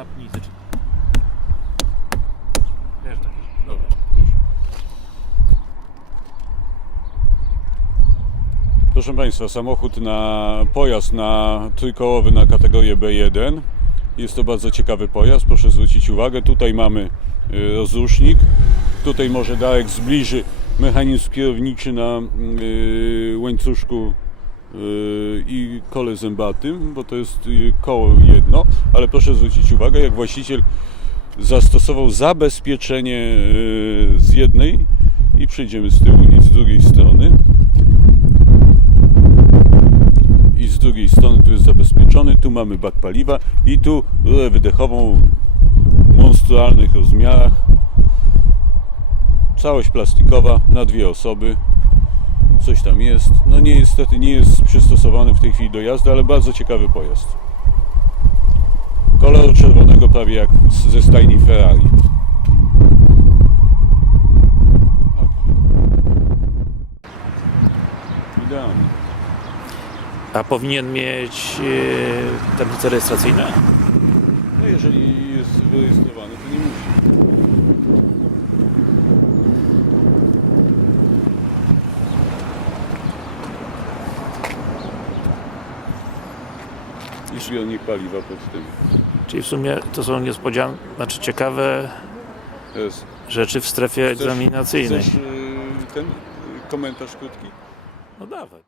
klapnicy. Czy... Wiesz, takie. Dobra. Proszę Państwa, samochód na pojazd na trójkołowy na kategorię B1. Jest to bardzo ciekawy pojazd, proszę zwrócić uwagę. Tutaj mamy y, rozrusznik. Tutaj może Darek zbliży mechanizm kierowniczy na y, łańcuszku i kole zębatym, bo to jest y, koło jedno, ale proszę zwrócić uwagę, jak właściciel zastosował zabezpieczenie y, z jednej i przejdziemy z tyłu i z drugiej strony. I z drugiej strony tu jest zabezpieczony, tu mamy bak paliwa i tu rurę wydechową w monstrualnych rozmiarach. Całość plastikowa na dwie osoby. Coś tam jest. No nie niestety nie jest przystosowany w tej chwili do jazdy, ale bardzo ciekawy pojazd. Koloru czerwonego prawie jak ze stajni Ferrari. Idealnie. A powinien mieć e, tablice rejestracyjne? No jeżeli jest wyrejestrowany, to nie musi. I zbiornik paliwa pod tym. Czyli w sumie to są niespodzianki, znaczy ciekawe rzeczy w strefie egzaminacyjnej. Chcesz y, ten y, komentarz krótki? No dawaj.